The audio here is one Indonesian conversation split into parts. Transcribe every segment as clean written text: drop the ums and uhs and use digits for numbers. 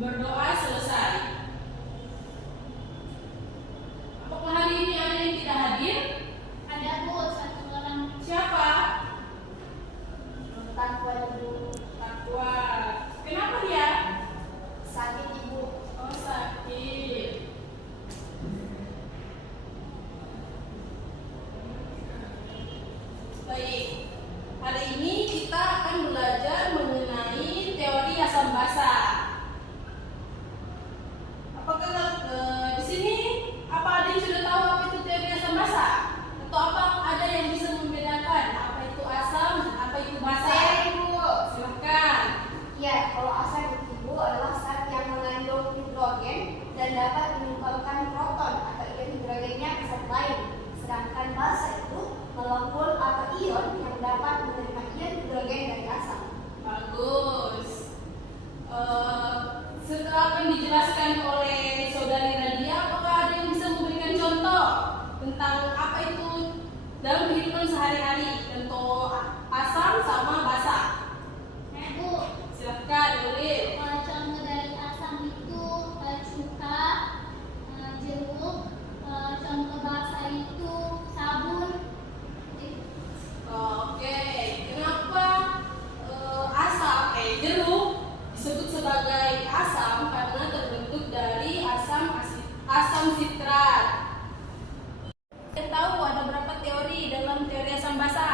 Berdoa selesai. Apakah hari ini ada yang tidak hadir? Ada Bu, satu orang. Siapa? Takwa Ibu. Takwa. Kenapa dia? Sakit Ibu. Oh, sakit. Baik. Hari ini kita akan belajar mengenai teori asam basa. Apakah di sini ada yang sudah tahu apa itu teori asam basa? Atau ada yang bisa membedakan apa itu asam dan apa itu basa? Saya Ibu. Silahkan. Ya, kalau asam Ibu adalah zat yang mengandung hidrogen dan dapat menyumbangkan proton atau ion hidrogennya ke zat lain. Sedangkan basa itu molekul atau ion yang dapat menerima ion hidrogen dari asam. Bagus. Setelah akan dijelaskan oleh saudari Nadia, apakah ada yang bisa memberikan contoh tentang apa itu dalam kehidupan sehari-hari, contoh asam sama basa? Bu, Silahkan, Nuril. contoh dari asam itu cuka, jeruk, contoh basa itu sabun. Oke, kenapa jeruk disebut sebagai asam? Karena terbentuk dari asam sitrat. Kita tahu ada berapa teori dalam teori asam basa?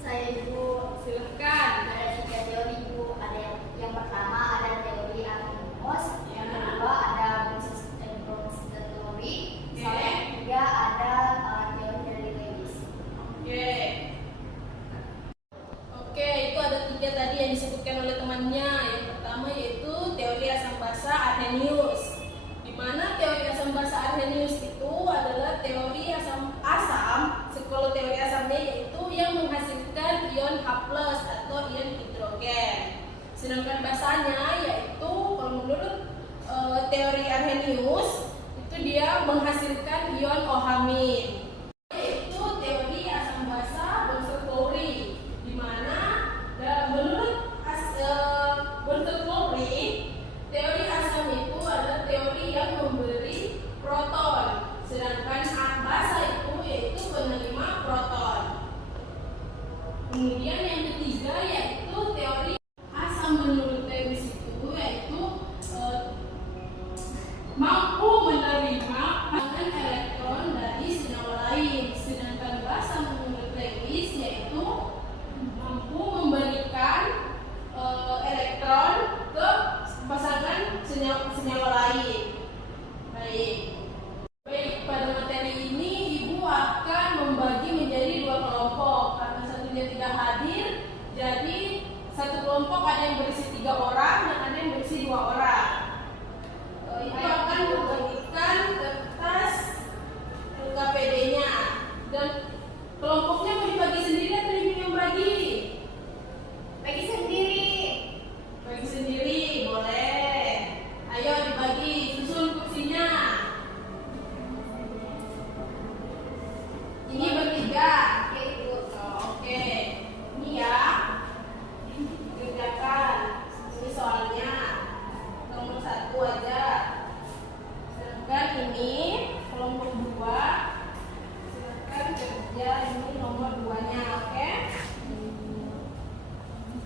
Saya Ibu. Silahkan. Ada 3 teori Bu. Ada yang pertama ada teori Arrhenius, Ya. yang kedua ada Bronsted teori, Oke. yang ketiga ada teori dari Lewis. Oke. Oke, itu ada 3 tadi yang disebutkan oleh temannya. Yang pertama yaitu teori asam basa Arrhenius. Di mana teori asam basa Arrhenius itu adalah teori asam kalau teori asamnya yaitu yang menghasilkan ion H+ atau ion hidrogen. Sedangkan basanya yaitu kalau menurut teori Arrhenius itu dia menghasilkan ion OH-. Yaitu teori asam basa Bronsted-Lowry, di mana menurut Bronsted-Lowry teori asam itu adalah teori yang memberi proton, sedangkan basa itu yaitu penerima proton. Kemudian yang ketiga yaitu teori asam menurut Lewis itu yaitu mampu menerima pangan elektron dari senyawa lain, sedangkan basa menurut Lewis yaitu mampu memberikan elektron ke pasangan senyawa lain. Baik, pada materi ini Ibu akan membagi menjadi 2 kelompok. Karena satunya tidak hadir, jadi satu kelompok ada yang berisi 3 orang dan ada yang berisi 2 orang. Itu akan membagikan kertas KPD-nya, dan kelompoknya mau dibagi sendiri atau yang bagi? Bagi sendiri. Bagi sendiri, boleh. Ayo dibagi, susun kursinya. Ini bertiga. Oke Ibu. Oke. Ini ya. Kerjakan. Ini soalnya. Nomor 1 aja. Sedangkan ini kelompok 2. Silakan kerja ini nomor 2-nya, oke?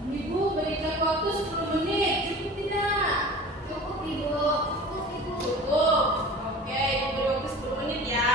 Ibu berikan waktu 10 menit. Cukup tidak? Cukup Ibu. Cukup Ibu. Cukup. Oke, Ibu beri waktu 10 menit ya.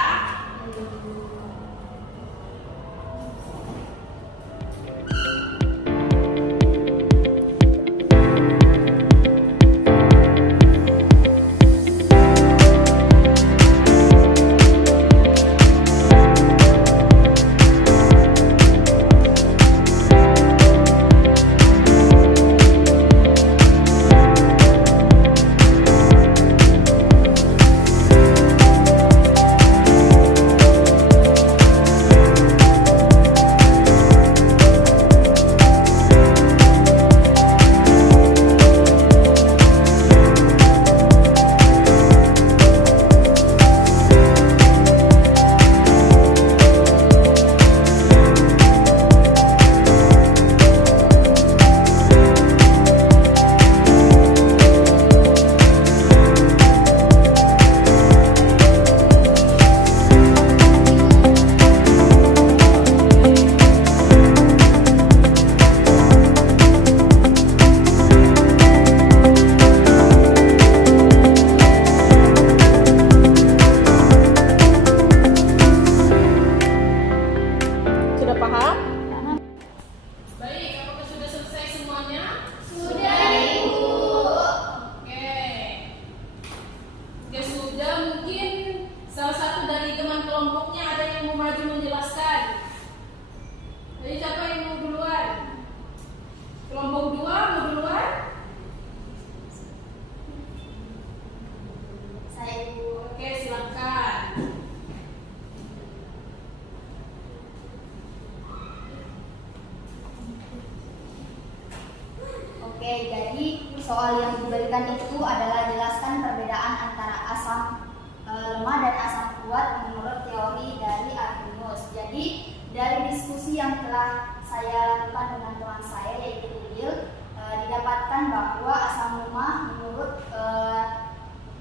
Oke, jadi soal yang diberikan itu adalah jelaskan perbedaan antara asam lemah dan asam kuat menurut teori dari Arrhenius. Jadi dari diskusi yang telah saya lakukan dengan teman saya yaitu Udil, didapatkan bahwa asam lemah menurut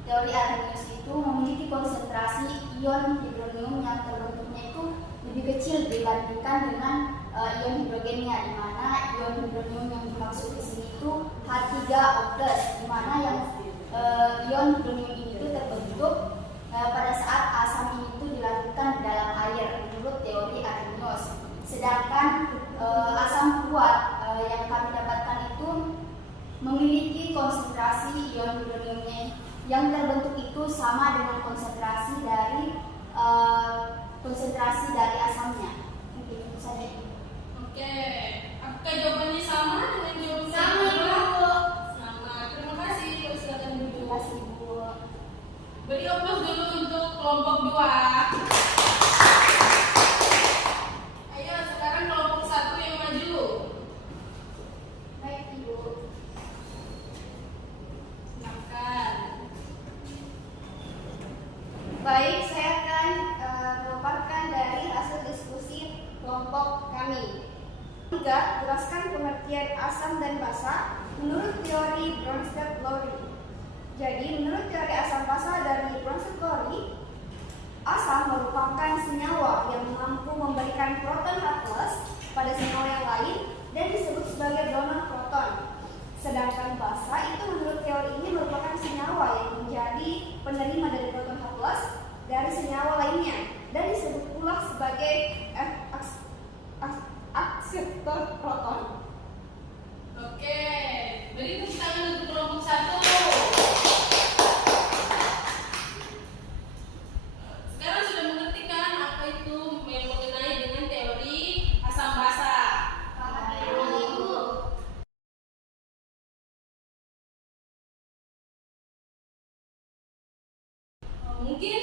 teori Arrhenius itu memiliki konsentrasi ion hidronium yang terbentuknya itu lebih kecil dibandingkan dengan ion hidrogennya, di mana ion hidronium yang dimaksud di sini itu H3O+, di mana yang ion hidronium ini itu terbentuk pada saat asam ini itu dilarutkan di dalam air menurut teori Arrhenius. Sedangkan asam kuat yang kami dapatkan itu memiliki konsentrasi ion hidroniumnya yang terbentuk itu sama dengan konsentrasi dari asamnya. Mungkin itu saja. Oke, apakah jawabannya sama dengan jawaban Sama, kedua? Bu. Sama. Terima kasih. Silakan Terima duduk. kasih, Bu. Beri aplaus dulu untuk kelompok 2. Ayo sekarang kelompok 1 yang maju. Baik, Ibu. Silakan. Baik, saya akan memaparkan dari hasil diskusi kelompok kami. 3. Jelaskan pengertian asam dan basa menurut teori Bronsted-Lowry. Jadi, menurut teori asam basa dari Bronsted-Lowry, asam merupakan senyawa yang mampu memberikan proton H+ pada senyawa yang lain dan disebut sebagai donor proton. Sedangkan basa itu menurut teori ini merupakan senyawa yang menjadi penerima dari proton H+ dari senyawa lainnya dan disebut pula sebagai akseptor proton. Oke, beri tepuk tangan untuk kelompok 1. Sekarang sudah mengerti kan apa itu yang mengenai dengan teori asam basa? Mungkin